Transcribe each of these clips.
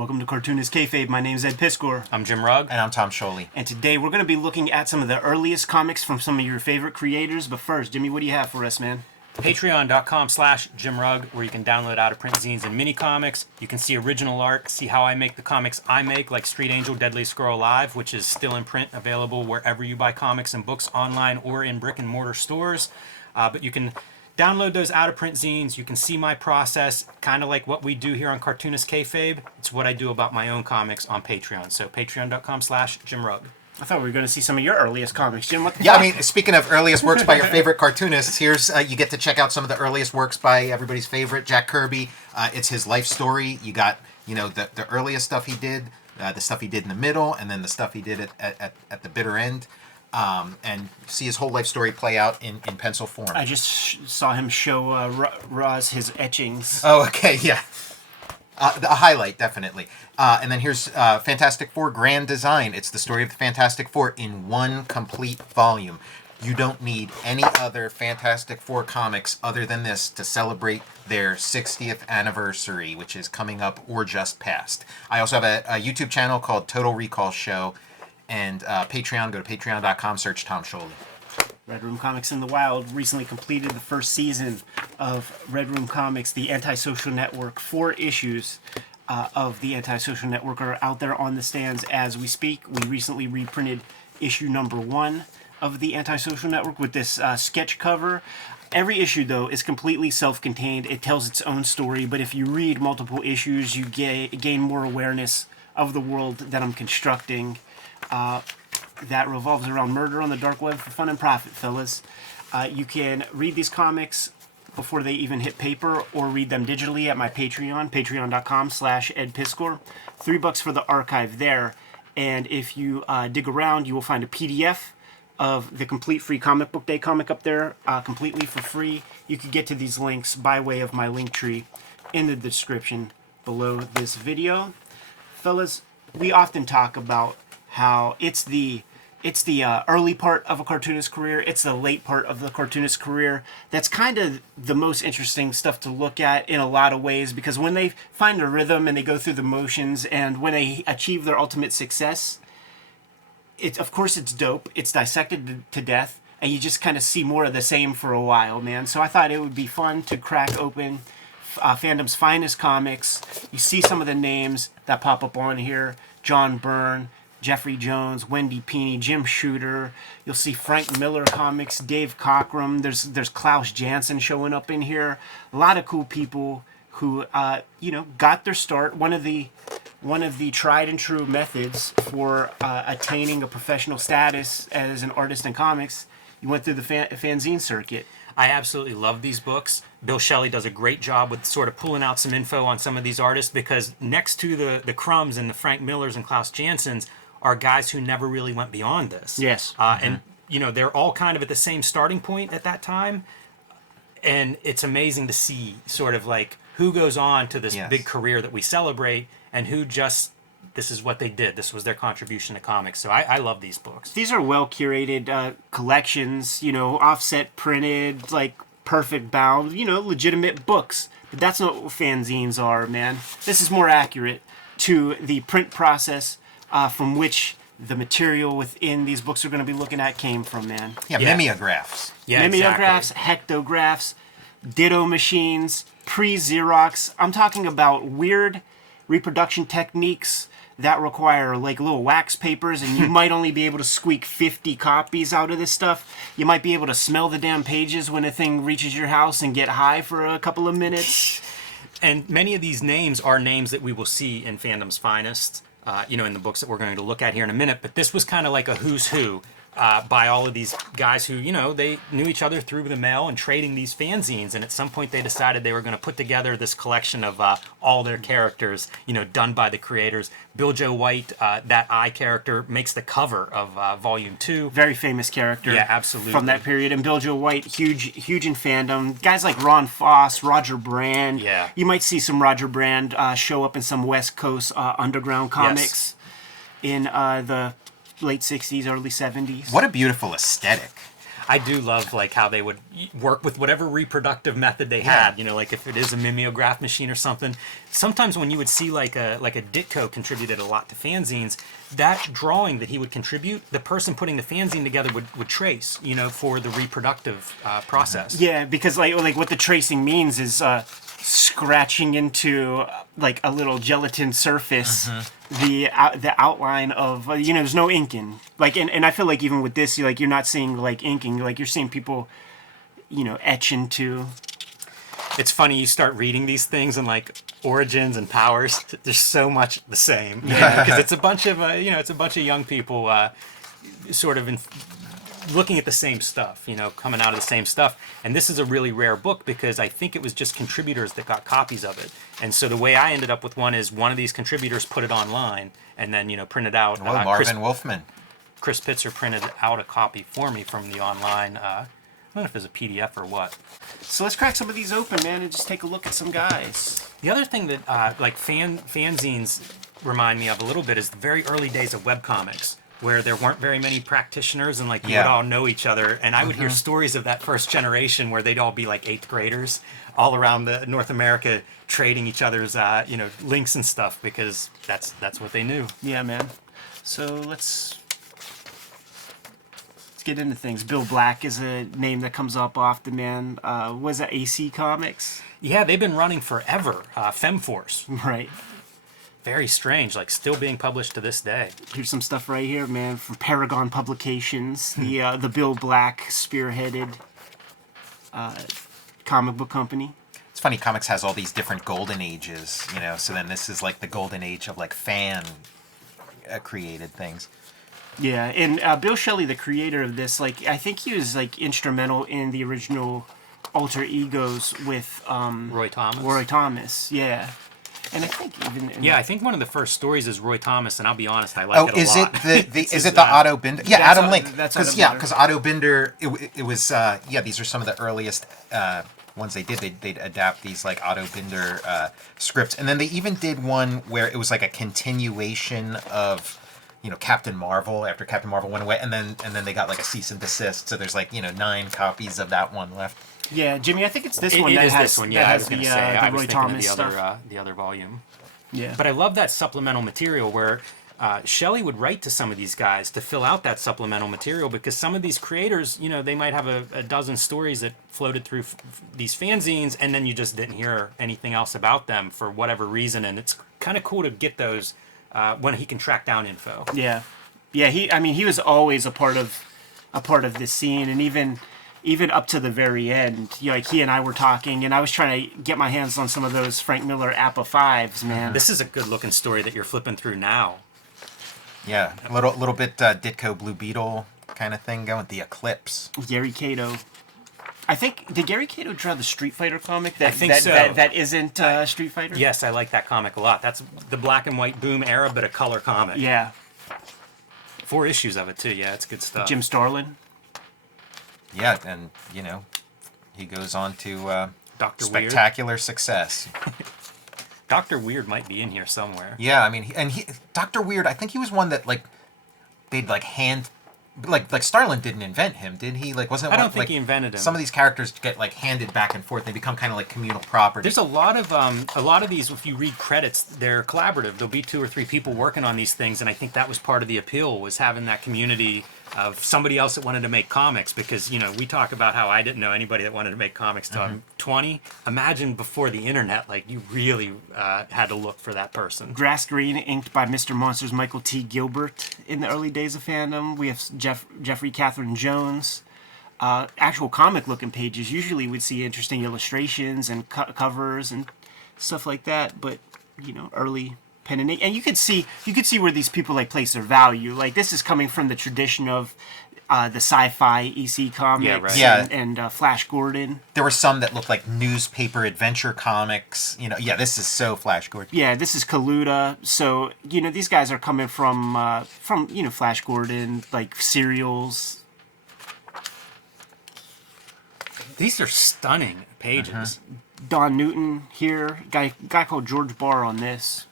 Welcome to Cartoonist Kayfabe. My name is Ed Piskor. I'm Jim Rugg. And I'm Tom Shelley. And today we're going to be looking at some of the earliest comics from some of your favorite creators. But first, Jimmy, what do you have for us, man? Patreon.com/Jim Rugg, where you can download out-of-print zines and mini comics. You can see original art, see how I make the comics I make, like Street Angel, Deadliest Girl Alive, which is still in print, available wherever you buy comics and books, online or in brick-and-mortar stores. But you can download those out-of-print zines. You can see my process, kind of like what we do here on Cartoonist Kayfabe. It's what I do about my own comics on Patreon. So patreon.com/Jim Rugg. I thought we were going to see some of your earliest comics, Jim. What the Yeah, fuck? I mean, speaking of earliest works by your favorite cartoonists, here's you get to check out some of the earliest works by everybody's favorite, Jack Kirby. It's his life story. You got, the earliest stuff he did, the stuff he did in the middle, and then the stuff he did at the bitter end. And see his whole life story play out in pencil form. I just saw him show Roz his etchings. Oh, okay, yeah. A highlight, definitely. And then here's Fantastic Four Grand Design. It's the story of the Fantastic Four in one complete volume. You don't need any other Fantastic Four comics other than this to celebrate their 60th anniversary, which is coming up or just passed. I also have a YouTube channel called Total Recall Show. And Patreon, go to patreon.com, search Tom Shelley. Red Room Comics in the Wild recently completed the first season of Red Room Comics, the Antisocial Network. 4 issues of the Antisocial Network are out there on the stands as we speak. We recently reprinted issue number 1 of the Antisocial Network with this sketch cover. Every issue, though, is completely self-contained. It tells its own story, but if you read multiple issues, you gain more awareness of the world that I'm constructing. That revolves around murder on the dark web for fun and profit, fellas. You can read these comics before they even hit paper or read them digitally at my Patreon, patreon.com/edpiskor. $3 for the archive there. And if you dig around, you will find a PDF of the complete free Comic Book Day comic up there, completely for free. You can get to these links by way of my link tree in the description below this video. Fellas, we often talk about how it's the early part of a cartoonist career, it's the late part of the cartoonist career. That's kind of the most interesting stuff to look at in a lot of ways, because when they find a rhythm and they go through the motions and when they achieve their ultimate success, of course it's dope, it's dissected to death, and you just kind of see more of the same for a while, man. So I thought it would be fun to crack open Fandom's finest comics. You see some of the names that pop up on here: John Byrne, Jeffrey Jones, Wendy Pini, Jim Shooter. You'll see Frank Miller comics, Dave Cockrum. There's Klaus Janson showing up in here. A lot of cool people who got their start. One of the tried and true methods for attaining a professional status as an artist in comics. You went through the fanzine circuit. I absolutely love these books. Bill Shelley does a great job with sort of pulling out some info on some of these artists, because next to the Crumbs and the Frank Millers and Klaus Jansons are guys who never really went beyond this. Yes. And, they're all kind of at the same starting point at that time. And it's amazing to see sort of like who goes on to this big career that we celebrate and who just, this is what they did. This was their contribution to comics. So I love these books. These are well-curated collections, offset printed, like perfect bound, legitimate books. But that's not what fanzines are, man. This is more accurate to the print process from which the material within these books we're going to be looking at came from, man. Yeah, mimeographs. Yeah, Mimeographs, exactly. hectographs, ditto machines, pre-Xerox. I'm talking about weird reproduction techniques that require like little wax papers, and you might only be able to squeak 50 copies out of this stuff. You might be able to smell the damn pages when a thing reaches your house and get high for a couple of minutes. And many of these names are names that we will see in Fandom's finest, in the books that we're going to look at here in a minute. But this was kind of like a who's who by all of these guys who, they knew each other through the mail and trading these fanzines. And at some point they decided they were going to put together this collection of all their characters, done by the creators. Bill Joe White, that eye character, makes the cover of Volume 2. Very famous character. Yeah, absolutely. From that period. And Bill Joe White, huge in fandom. Guys like Ron Foss, Roger Brand. Yeah. You might see some Roger Brand show up in some West Coast underground comics in the late 60s, early 70s. What a beautiful aesthetic. I do love like how they would work with whatever reproductive method they had. You know, like if it is a mimeograph machine or something. Sometimes when you would see like a Ditko contributed a lot to fanzines, that drawing that he would contribute, the person putting the fanzine together would trace, you know, for the reproductive process. Yeah, because like what the tracing means is scratching into like a little gelatin surface the outline of you know, there's no inking, like, and I feel like even with this, you're not seeing like inking, like you're seeing people, you know, etch into. It's funny, you start reading these things and like origins and powers, there's so much the same. Yeah, because it's a bunch of you know, it's a bunch of young people sort of looking at the same stuff, you know, coming out of the same stuff. And this is a really rare book because I think it was just contributors that got copies of it. And so the way I ended up with one is one of these contributors put it online and then, you know, printed out. Well, Marvin Wolfman. Chris Pitzer printed out a copy for me from the online. I don't know if it was a PDF or what. So let's crack some of these open, man, and just take a look at some guys. The other thing that like fanzines remind me of a little bit is the very early days of webcomics, where there weren't very many practitioners and like you would all know each other. And I would hear stories of that first generation where they'd all be like 8th graders all around the North America trading each other's you know, links and stuff because that's what they knew. Yeah, man. So let's get into things. Bill Black is a name that comes up often, man. Was that AC Comics? Yeah, they've been running forever. Femforce. Right. Very strange, like still being published to this day. Here's some stuff right here, man, from Paragon Publications, the Bill Black spearheaded comic book company. It's funny, comics has all these different golden ages, you know, so then this is like the golden age of like fan created things. Yeah, and Bill Shelley, the creator of this, like I think he was like instrumental in the original Alter Egos with Roy Thomas. Roy Thomas, yeah. And I think even I think one of the first stories is Roy Thomas, and I'll be honest, I like it a lot. Oh, is it the is it the Otto Binder? Yeah, Adam Link. That's Because Otto Binder, it was these are some of the earliest ones they did. They'd adapt these like Otto Binder scripts, and then they even did one where it was like a continuation of, you know, Captain Marvel after Captain Marvel went away, and then they got like a cease and desist. So there's like, you know, 9 copies of that one left. Yeah, Jimmy, I think it's this one It that is has, this one, that yeah. I has was the, going to say, I the was Roy thinking Thomas of stuff. the other volume. Yeah. But I love that supplemental material where Shelley would write to some of these guys to fill out that supplemental material because some of these creators, you know, they might have a dozen stories that floated through these fanzines and then you just didn't hear anything else about them for whatever reason. And it's kind of cool to get those when he can track down info. Yeah. Yeah, he was always a part of this scene, and even up to the very end, you know, like he and I were talking, and I was trying to get my hands on some of those Frank Miller Appa 5s, man. This is a good looking story that you're flipping through now. Yeah, a little bit Ditko Blue Beetle kind of thing going. The Eclipse. Gary Cato. I think, did Gary Cato draw the Street Fighter comic? I think so. That isn't Street Fighter? Yes, I like that comic a lot. That's the black and white Boom era, but a color comic. Yeah. 4 issues of it too. Yeah, it's good stuff. Jim Starlin. Yeah, and you know, he goes on to Dr. spectacular success. Dr. Weird might be in here somewhere. Yeah, I mean, Dr. Weird, I think he was one that like they'd like hand. Like Starlin didn't invent him, did he? Like, wasn't it? I don't one, think like, he invented him. Some of these characters get like handed back and forth. They become kind of like communal property. There's a lot of these. If you read credits, they're collaborative. There'll be 2 or 3 people working on these things, and I think that was part of the appeal, was having that community of somebody else that wanted to make comics. Because, you know, we talk about how I didn't know anybody that wanted to make comics till I'm 20. Imagine before the internet, like you really had to look for that person. Grass Green, inked by Mr. Monsters Michael T. Gilbert in the early days of Fandom. We have Jeffrey Catherine Jones. Actual comic-looking pages. Usually we'd see interesting illustrations and covers and stuff like that, but, you know, early pen and ink. And you could see where these people like place their value. Like, this is coming from the tradition of the sci-fi EC comics, Yeah, right. Yeah. and Flash Gordon. There were some that looked like newspaper adventure comics. You know, yeah, this is so Flash Gordon. Yeah, this is Kaluta. So, you know, these guys are coming from you know, Flash Gordon, like serials. These are stunning pages. Don Newton here, guy called George Barr on this.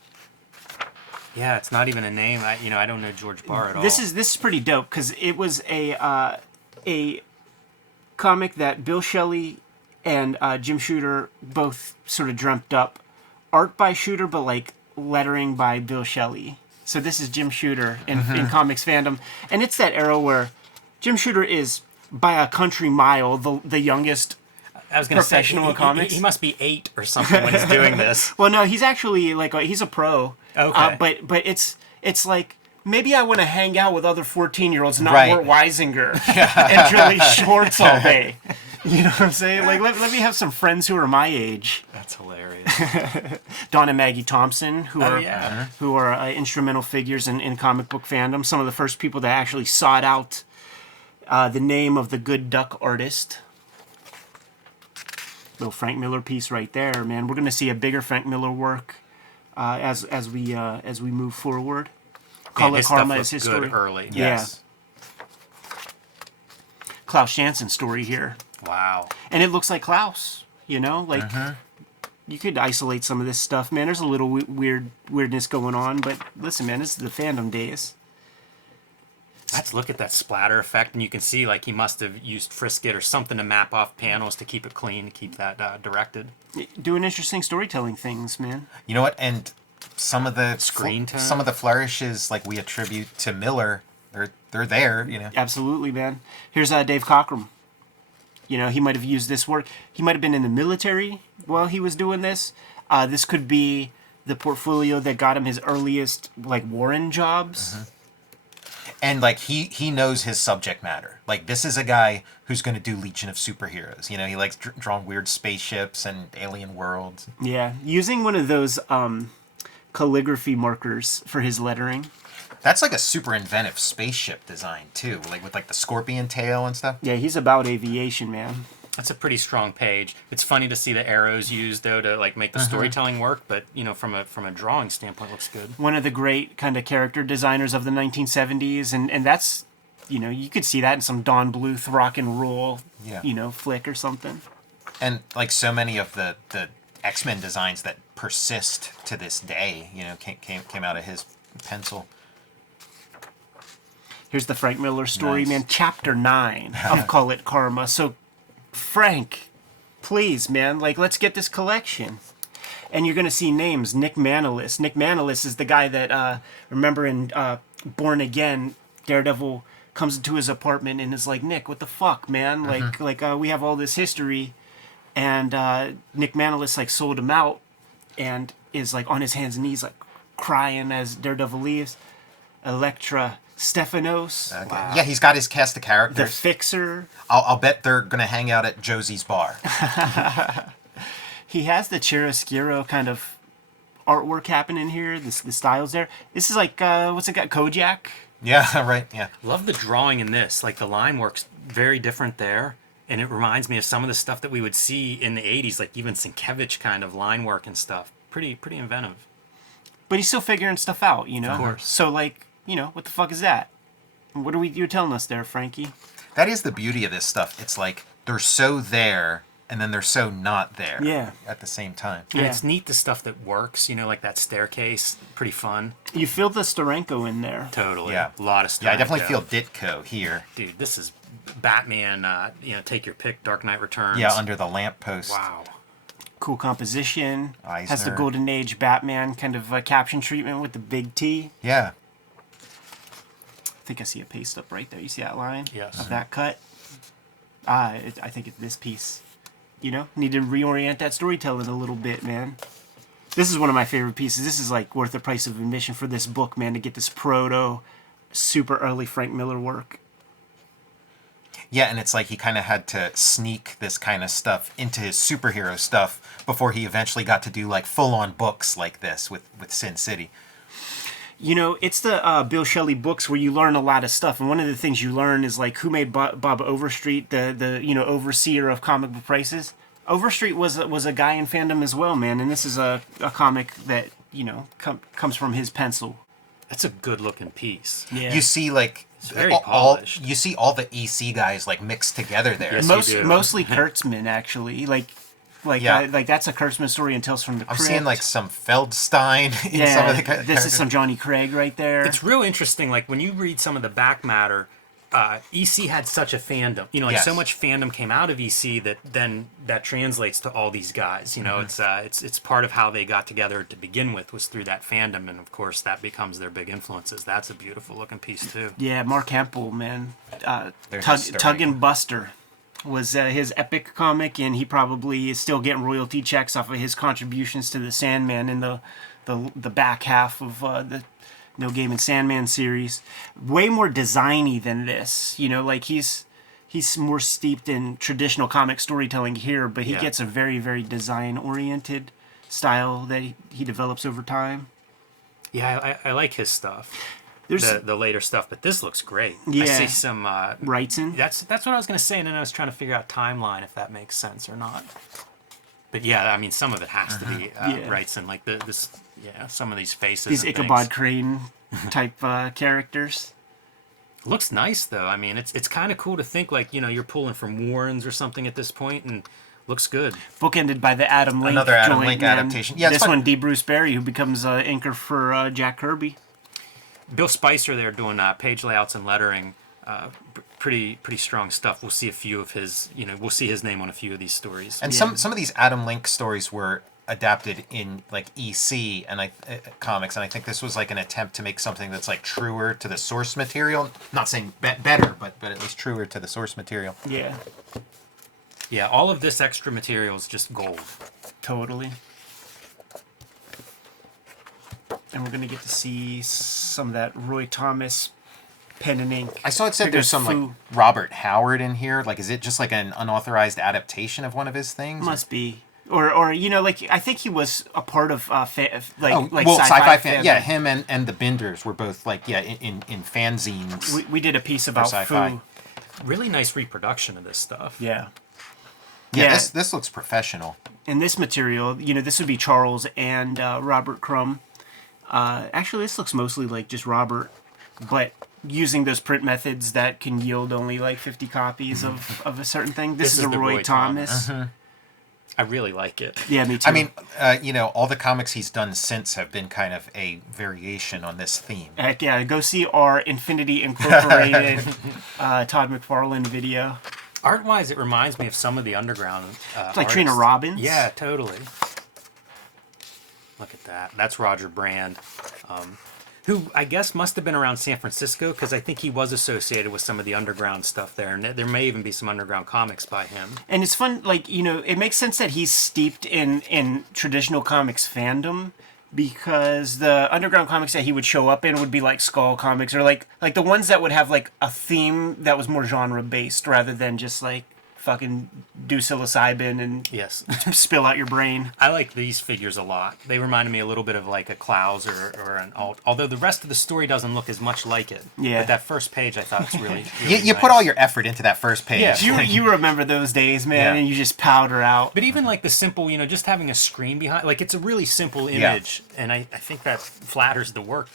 Yeah, it's not even a name. I don't know George Barr at all. This is pretty dope because it was a comic that Bill Shelley and Jim Shooter both sort of dreamt up. Art by Shooter, but like lettering by Bill Shelley. So this is Jim Shooter in Comics Fandom. And it's that era where Jim Shooter is, by a country mile, the youngest I was going to say, professional in comics. he must be 8 or something when he's doing this. Well, no, he's actually like he's a pro. Okay. But it's like maybe I want to hang out with other 14-year-olds, not Right. Mort Weisinger and Julie Schwartz all day. You know what I'm saying? Like let me have some friends who are my age. That's hilarious. Don and Maggie Thompson, who are yeah. who are instrumental figures in comic book fandom. Some of the first people that actually sought out the name of the good duck artist. Little Frank Miller piece right there, man. We're gonna see a bigger Frank Miller work as we move forward. Call Man, It his stuff Karma looks is his good story. early. Yes. Klaus Janson story here, Wow. and it looks like Klaus. You know, like you could isolate some of this stuff, man. There's a little weirdness going on, but listen, man, this is the fandom days. Let's look at that splatter effect, and you can see like he must have used Frisket or something to map off panels to keep it clean, to keep that directed. Doing interesting storytelling things, man. You know what? And some of the Screen tone? some of the flourishes like we attribute to Miller, they're there. You know. Absolutely, man. Here's Dave Cockrum. You know, he might have used this work. He might have been in the military while he was doing this. This could be the portfolio that got him his earliest, like, Warren jobs. And like he knows his subject matter. Like this is a guy who's going to do Legion of Superheroes. You know, he likes drawing weird spaceships and alien worlds. Yeah, using one of those calligraphy markers for his lettering. That's like a super inventive spaceship design too, like with like the scorpion tail and stuff. Yeah, he's about aviation, man. That's a pretty strong page. It's funny to see the arrows used though to like make the storytelling work, but you know, from a drawing standpoint, looks good. One of the great kind of character designers of the 1970s, and that's, you know, you could see that in some Don Bluth rock and roll, Yeah. you know, flick or something. And like so many of the X-Men designs that persist to this day, you know, came out of his pencil. Here's the Frank Miller story, Nice. man. Chapter 9 of Call It Karma. So, Frank, please, man, like, let's get this collection. And you're going to see names. Nick Manolis. Nick Manolis is the guy that, remember in Born Again, Daredevil comes into his apartment and is like, Nick, what the fuck, man? Like we have all this history. And Nick Manolis, like, sold him out and is, like, on his hands and knees, like, crying as Daredevil leaves. Elektra Stefanos. Okay. Yeah, he's got his cast of The characters. Fixer. I'll bet they're gonna hang out at Josie's bar. He has the chiaroscuro kind of artwork happening here. The styles there. This is like, what's it got? Kojak? Yeah, right. Yeah. Love the drawing in this. Like the line work's very different there, and it reminds me of some of the stuff that we would see in the 80s, like even Sienkiewicz kind of line work and stuff. Pretty inventive. But he's still figuring stuff out, you know? Of course. So, like, you know, what the fuck is that? What are you're telling us there, Frankie? That is the beauty of this stuff. It's like they're so there and then they're so not there. Yeah. At the same time. And Yeah. it's neat the stuff that works, you know, like that staircase. Pretty fun. You feel the Steranko in there. Totally. Yeah. A lot of stuff. Yeah, I definitely feel Ditko here. Dude, this is Batman, you know, take your pick, Dark Knight Returns. Yeah, under the lamppost. Wow. Cool composition. Has the Eisner. Golden Age Batman kind of caption treatment with the big T. Yeah. I think I see a paste up right there. You see that line? Yes. Of that cut? I think it's this piece. You know? Need to reorient that storytelling a little bit, man. This is one of my favorite pieces. This is like worth the price of admission for this book, man, to get this proto, super early Frank Miller work. Yeah, and it's like he kind of had to sneak this kind of stuff into his superhero stuff before he eventually got to do like full-on books like this with Sin City. You know, it's the Bill Shelley books where you learn a lot of stuff, and one of the things you learn is like who made Bob Overstreet the you know, overseer of comic book prices. Overstreet was a guy in Fandom as well, man, and this is a comic that, you know, comes from his pencil. That's a good looking piece. Yeah. You see like very all polished. you see all the EC guys like mixed together there. Yes. you do. Mostly Kurtzman, actually. Like Yeah. like that's a Kurtzman story and Tales from the I'm Crypt. seeing like some Feldstein in some of the this is some Johnny Craig right there. It's real interesting, like when you read some of the back matter, EC had such a fandom, you know, like Yes. so much fandom came out of EC that then that translates to all these guys. You know, it's part of how they got together to begin with was through that fandom, and of course that becomes their big influences. That's a beautiful looking piece too. Yeah, Mark Hempel, man. There's Tug, his story. Tug and Buster was his epic comic, and he probably is still getting royalty checks off of his contributions to the Sandman in the back half of the No Game and Sandman series. Way more designy than this, you know, like he's more steeped in traditional comic storytelling here, but he Yeah. gets a very, very design oriented style that he develops over time. Yeah, I like his stuff. There's The later stuff, but this looks great. I Yeah. see some. Wrightson. That's what I was gonna say, and then I was trying to figure out timeline if that makes sense or not. But yeah, I mean, some of it has to be Yeah. Wrightson, like some of these faces. These and Ichabod things. Crane type characters. Looks nice though. I mean, it's kind of cool to think like you're pulling from Warrens or something at this point, and looks good. Bookended by the Adam Link Another Adam joint, Link man. adaptation. Yeah, it's this fun. one, D. Bruce Berry, who becomes inker for Jack Kirby. Bill Spicer there doing page layouts and lettering. Pretty strong stuff. We'll see a few of his. We'll see his name on a few of these stories. And Yeah. some of these Adam Link stories were adapted in like EC and comics, and I think this was like an attempt to make something that's like truer to the source material. Not saying better, but at least truer to the source material. Yeah, Yeah, all of this extra material is just gold. totally. And we're going to get to see some of that Roy Thomas pen and ink. I saw it said Figure there's some Foo. like Robert Howard in here. Like, is it just like an unauthorized adaptation of one of his things? Must be. Or like, I think he was a part of, sci-fi fan. fandom. Yeah, him and the Binders were both like in fanzines. We did a piece about sci-fi. Foo. Really nice reproduction of this stuff. Yeah. yeah, yeah. this looks professional. In this material, this would be Charles and Robert Crumb. Actually, this looks mostly like just Robert, but using those print methods that can yield only like 50 copies of a certain thing. This is a the Roy Thomas. I really like it. Yeah, me too. I mean, all the comics he's done since have been kind of a variation on this theme. Heck yeah, go see our Infinity Incorporated Todd McFarlane video. Art-wise, it reminds me of some of the underground Like Trina artists. Robbins? Yeah, totally. Look at that. That's Roger Brand, who I guess must have been around San Francisco because I think he was associated with some of the underground stuff there, and there may even be some underground comics by him. And it's fun, like, it makes sense that he's steeped in traditional comics fandom, because the underground comics that he would show up in would be like Skull comics, or like the ones that would have like a theme that was more genre based rather than just like fucking do psilocybin and Yes. spill out your brain. I like these figures a lot. They reminded me a little bit of like a Klaus or an Alt, although the rest of the story doesn't look as much like it. Yeah. But that first page I thought was really, You put all your effort into that first page. Yeah. You remember those days, man, Yeah. and you just powder out. But even like the simple, just having a screen behind, like it's a really simple Yeah. image, and I think that flatters the work.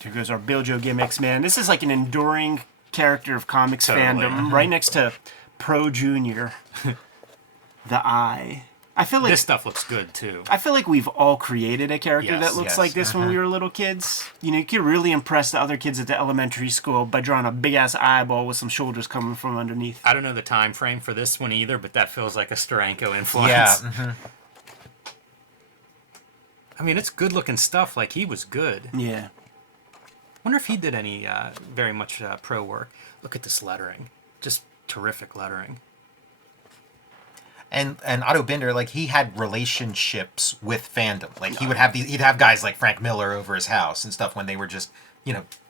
Here goes our Biljo gimmicks, man. This is like an enduring character of comics Totally. fandom, right next to Pro Junior, the Eye. I feel like This stuff looks good too. I feel like we've all created a character Yes, that looks yes, like this when we were little kids. You could really impress the other kids at the elementary school by drawing a big ass eyeball with some shoulders coming from underneath. I don't know the time frame for this one either, but that feels like a Steranko influence. Yeah. I mean, it's good looking stuff. Like he was good. Yeah. Wonder if he did any very much pro work. Look at this lettering, just terrific lettering. And Otto Binder, like he had relationships with fandom. Like he'd have guys like Frank Miller over his house and stuff when they were just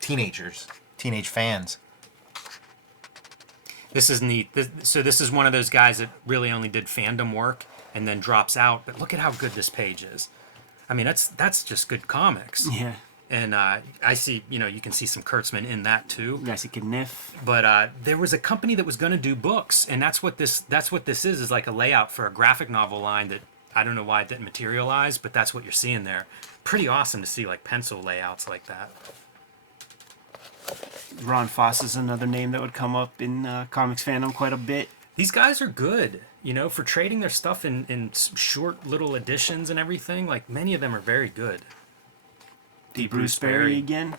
teenage fans. This is neat. This is one of those guys that really only did fandom work and then drops out. But look at how good this page is. I mean, that's just good comics. Yeah. And I see, you can see some Kurtzman in that too. Guys, you could niff. But there was a company that was going to do books, and that's what this is like a layout for a graphic novel line that I don't know why it didn't materialize, but that's what you're seeing there. Pretty awesome to see like pencil layouts like that. Ron Foss is another name that would come up in comics fandom quite a bit. These guys are good, for trading their stuff in short little editions and everything. Like many of them are very good. D. Bruce Berry again.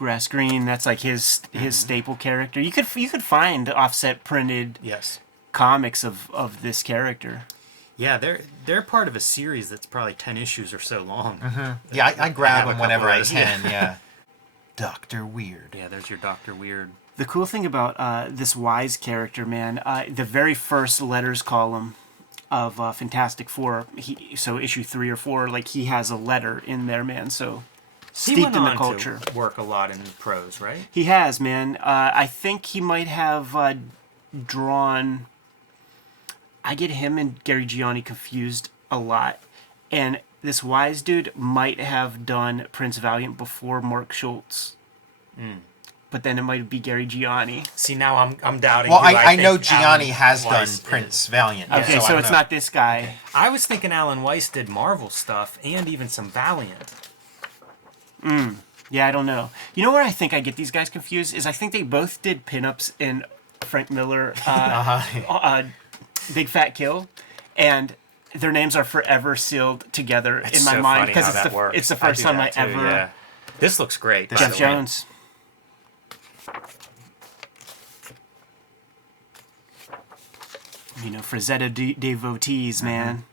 Grass Green. That's like his staple character. You could find offset printed Yes. comics of this character. Yeah, they're part of a series that's probably 10 issues or so long. Yeah, I grab have a them whenever couple I of those, can. Yeah. Doctor Weird. Yeah, there's your Dr. Weird. The cool thing about this Wise character, man, the very first letters column of Fantastic Four, so issue 3 or 4, like he has a letter in there, man. So He steeped went in the on culture. to work a lot in prose, right? He has, man. I think he might have drawn. I get him and Gary Gianni confused a lot, and this Wise dude might have done Prince Valiant before Mark Schultz. But then it might be Gary Gianni. See, now I'm doubting. Well, who I think know Gianni Alan has done Weiss Prince is. Valiant. Okay, I so don't it's know. not this guy. I was thinking Alan Weiss did Marvel stuff and even some Valiant. Yeah, I don't know. You know where I think I get these guys confused is I think they both did pinups in Frank Miller, Big Fat Kill, and their names are forever sealed together It's in my so mind funny how because that works. it's the first do time I that too, ever. Yeah. This looks great. by Jeff the way. Jones. You know, Frazetta devotees, man.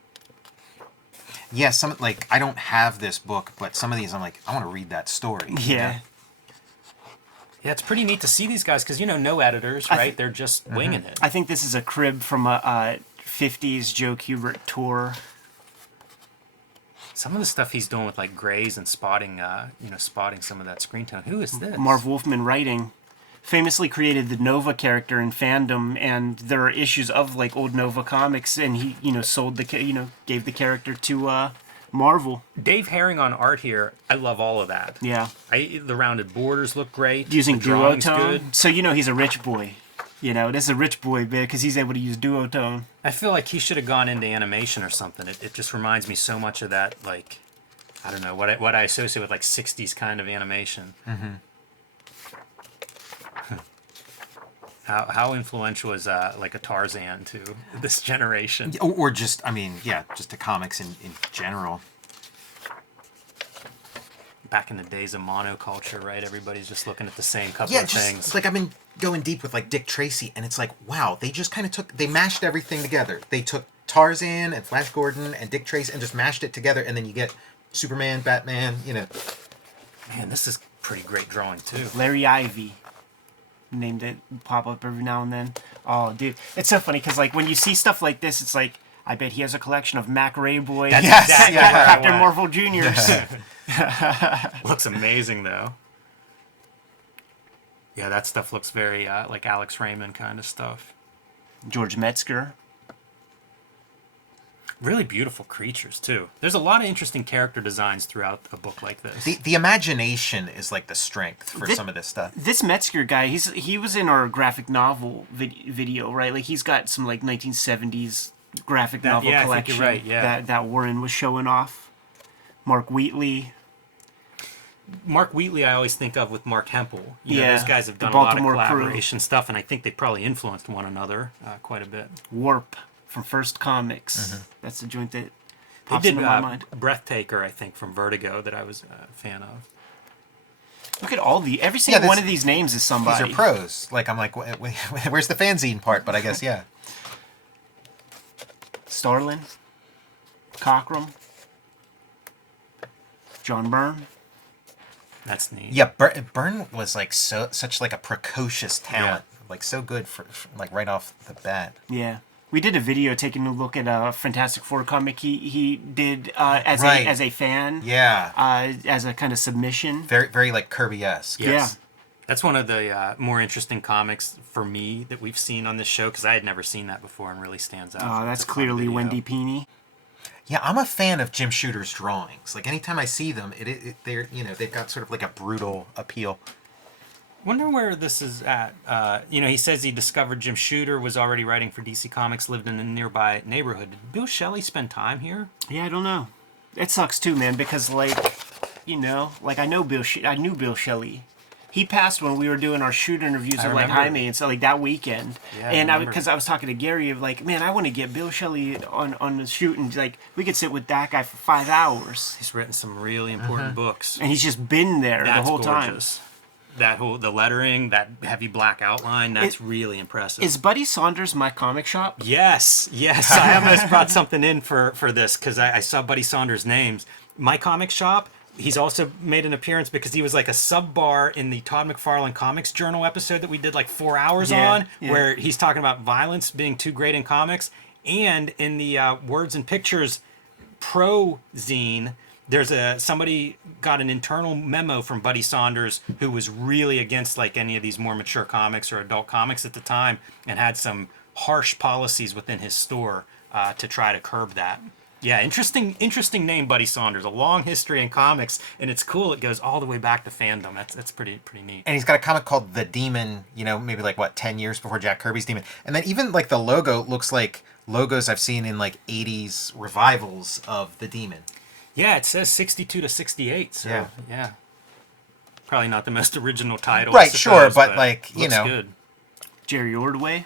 Yeah, some like I don't have this book, but some of these I'm like I want to read that story. Yeah. Yeah, it's pretty neat to see these guys because no editors, right? They're just winging it. I think this is a crib from a 50s Joe Kubert tour. Some of the stuff he's doing with like grays and spotting, spotting some of that screen tone. Who is this? Marv Wolfman writing. Famously created the Nova character in Fandom, and there are issues of like old Nova comics, and he, sold gave the character to Marvel. Dave Herring on art here. I love all of that. Yeah. The rounded borders look great. Using the drawing's duotone. good. So he's a rich boy. This is a rich boy bit because he's able to use duotone. I feel like he should have gone into animation or something. It just reminds me so much of that, like, I don't know, what I associate with like 60s kind of animation. How influential is like a Tarzan to this generation? Or just just to comics in general. Back in the days of monoculture, right? Everybody's just looking at the same couple Yeah, of just things. it's like I've been going deep with like Dick Tracy, and it's like wow, they just kind of they mashed everything together. They took Tarzan and Flash Gordon and Dick Tracy and just mashed it together, and then you get Superman, Batman. Man, this is pretty great drawing too. Larry Ivy named it, pop up every now and then. Oh, dude, it's so funny because like when you see stuff like this, it's like I bet he has a collection of Mac Rayboy, That's Yes, exactly yeah. what I Captain want. Marvel Juniors. Looks amazing though. Yeah, that stuff looks very like Alex Raymond kind of stuff. George Metzger. Really beautiful creatures too. There's a lot of interesting character designs throughout a book like this. The imagination is like the strength for some of this stuff. This Metzger guy, he was in our graphic novel video, right? Like he's got some like 1970s graphic novel yeah, I think collection you're right, yeah. that Warren was showing off. Mark Wheatley. Mark Wheatley, I always think of with Mark Hempel. Those guys have the done a lot of Baltimore crew. collaboration stuff, and I think they probably influenced one another quite a bit. Warp from First Comics. That's the joint that They pops did into my mind. Breathtaker, I think, from Vertigo that I was a fan of. Look at every single this- one of these names is These somebody. are pros. Like I'm like, where's the fanzine part? But I guess yeah. Starlin, Cockrum, John Byrne. That's neat. Yeah, Byrne was like such like a precocious talent, like so good for like right off the bat. Yeah. We did a video taking a look at a Fantastic Four comic he did as Right. a fan. Yeah, As a kind of submission. very very like Kirby-esque. Yeah. That's one of the more interesting comics for me that we've seen on this show because I had never seen that before and really stands out. Oh, that's It's a fun clearly video. Wendy Peeney. Yeah, I'm a fan of Jim Shooter's drawings. Like anytime I see them, they're they've got sort of like a brutal appeal. Wonder where this is at. He says he discovered Jim Shooter was already writing for DC Comics, lived in a nearby neighborhood. Did Bill Shelley spend time here? Yeah, I don't know. It sucks too, man, because I knew Bill Shelley. He passed when we were doing our shoot interviews I with like remember. Jaime and so like that weekend. Yeah, I and remember. because I was talking to Gary of like, man, I want to get Bill Shelley on the shoot and like we could sit with that guy for 5 hours. He's written some really important books. And he's just been there That's the whole gorgeous. that whole the lettering, that heavy black outline, that's really impressive. Is Buddy Saunders my comic shop? Yes. I almost brought something in for this because I saw Buddy Saunders' names. My comic shop. He's also made an appearance because he was like a sub bar in the Todd McFarlane Comics Journal episode that we did like 4 hours on, where he's talking about violence being too great in comics. And in the Words and Pictures Pro zine, there's somebody got an internal memo from Buddy Saunders, who was really against like any of these more mature comics or adult comics at the time, and had some harsh policies within his store to try to curb that. Yeah, interesting name, Buddy Saunders. A long history in comics, and it's cool. It goes all the way back to Fandom. That's pretty neat. And he's got a comic called The Demon, maybe like, 10 years before Jack Kirby's Demon. And then even, like, the logo looks like logos I've seen in, like, 80s revivals of The Demon. Yeah, it says 62 to 68, so, yeah. Probably not the most original title, Right, suppose, sure, but like, looks good. Jerry Ordway.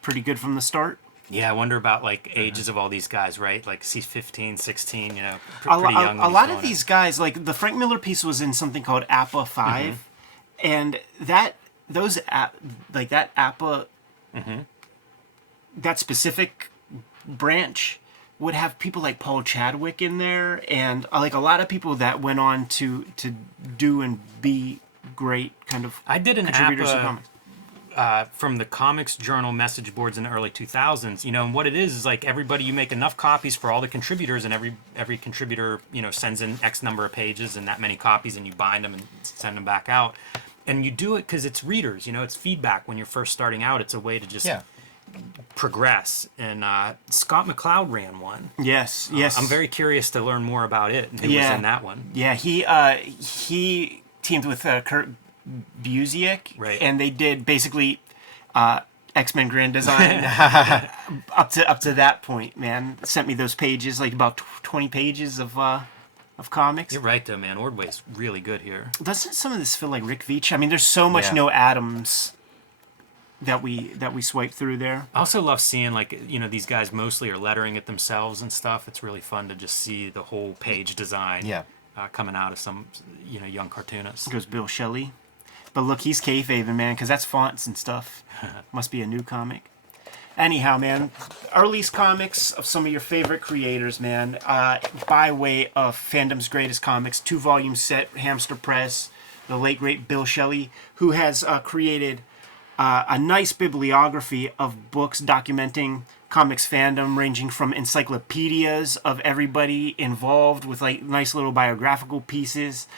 Pretty good from the start. Yeah, I wonder about like ages of all these guys, right? Like he's 15, 16, pretty young. A lot of these guys, like the Frank Miller piece was in something called APA 5, and that APA, that specific branch would have people like Paul Chadwick in there, and like a lot of people that went on to do and be great kind of I did an contributors to APA comics. From the Comics Journal message boards in the early 2000s, and what it is like everybody, you make enough copies for all the contributors, and every contributor, sends in X number of pages and that many copies, and you bind them and send them back out. And you do it because it's readers, it's feedback when you're first starting out. It's a way to just progress. And Scott McCloud ran one. Yes. I'm very curious to learn more about it and who was in that one. Yeah, he teamed with Kurt Busiek, right, and they did basically X-Men Grand Design up to that point. Man, sent me those pages, like about 20 pages of comics. You're right, though, man. Ordway's really good here. Doesn't some of this feel like Rick Veitch? I mean, there's so much No Adams that we swipe through there. I also love seeing like these guys mostly are lettering it themselves and stuff. It's really fun to just see the whole page design. Coming out of some young cartoonists. Goes Bill Shelley. But look, he's Kayfabe, man, because that's fonts and stuff. Must be a new comic. Anyhow, man, earliest comics of some of your favorite creators, man, by way of Fandom's Greatest Comics, 2-volume set, Hamster Press, the late, great Bill Shelley, who has created a nice bibliography of books documenting comics fandom, ranging from encyclopedias of everybody involved with like nice little biographical pieces,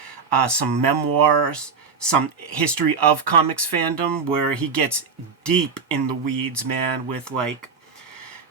some memoirs, some history of comics fandom, where he gets deep in the weeds, man, with like,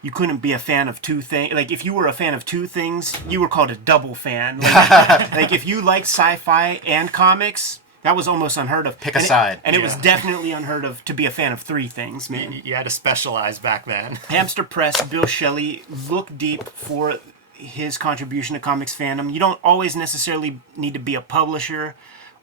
you couldn't be a fan of two things. Like, if you were a fan of two things, you were called a double fan. Like, like if you liked sci-fi and comics, that was almost unheard of. Pick a side. And it was definitely unheard of to be a fan of three things, man. You had to specialize back then. Hamster Press, Bill Shelley, look deep for his contribution to comics fandom. You don't always necessarily need to be a publisher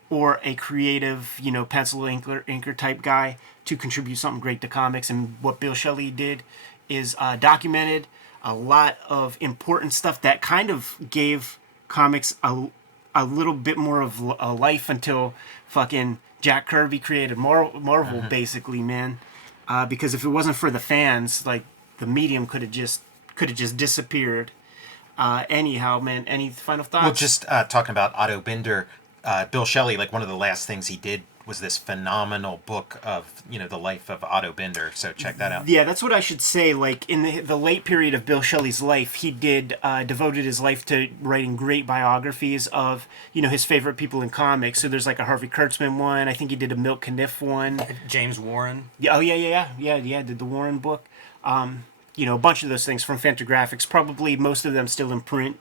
or a creative, pencil inker type guy to contribute something great to comics. And what Bill Shelley did is documented a lot of important stuff that kind of gave comics a little bit more of a life until fucking Jack Kirby created Marvel, basically, man. Because if it wasn't for the fans, like, the medium could have just disappeared. Anyhow, man, any final thoughts? Well, just talking about Otto Binder, Bill Shelley, like one of the last things he did was this phenomenal book of, the life of Otto Binder. So check that out. Yeah, that's what I should say. Like, in the late period of Bill Shelley's life, he did devoted his life to writing great biographies of, his favorite people in comics. So there's like a Harvey Kurtzman one. I think he did a Milt Caniff one. James Warren. Yeah. Oh, yeah. Did the Warren book. A bunch of those things from Fantagraphics. Probably most of them still in print.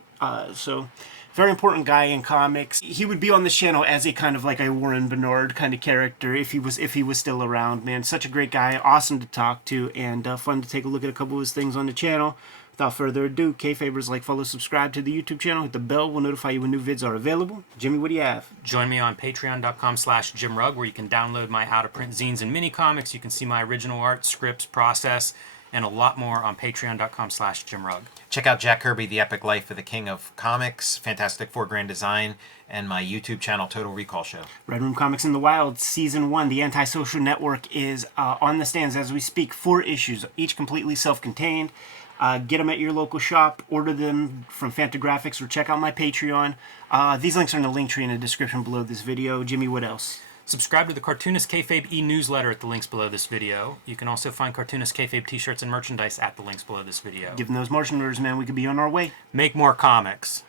So very important guy in comics. He would be on this channel as a kind of like a Warren Bernard kind of character if he was still around, man. Such a great guy, awesome to talk to, and fun to take a look at a couple of his things on the channel. Without further ado, Kayfabers, like, follow, subscribe to the YouTube channel, hit the bell, will notify you when new vids are available. Jimmy, what do you have? Join me on patreon.com/JimRugg, where you can download my out-of-print zines and mini comics. You can see my original art, scripts, process, and a lot more on patreon.com/JimRugg. Check out Jack Kirby, The Epic Life of the King of Comics, Fantastic Four Grand Design, and my YouTube channel, Total Recall Show. Red Room Comics in the Wild, Season 1, The Antisocial Network, is on the stands as we speak. 4 issues, each completely self-contained. Get them at your local shop, order them from Fantagraphics, or check out my Patreon. These links are in the link tree in the description below this video. Jimmy, what else? Subscribe to the Cartoonist Kayfabe e-newsletter at the links below this video. You can also find Cartoonist Kayfabe t-shirts and merchandise at the links below this video. Given those Martian orders, man, we could be on our way. Make more comics.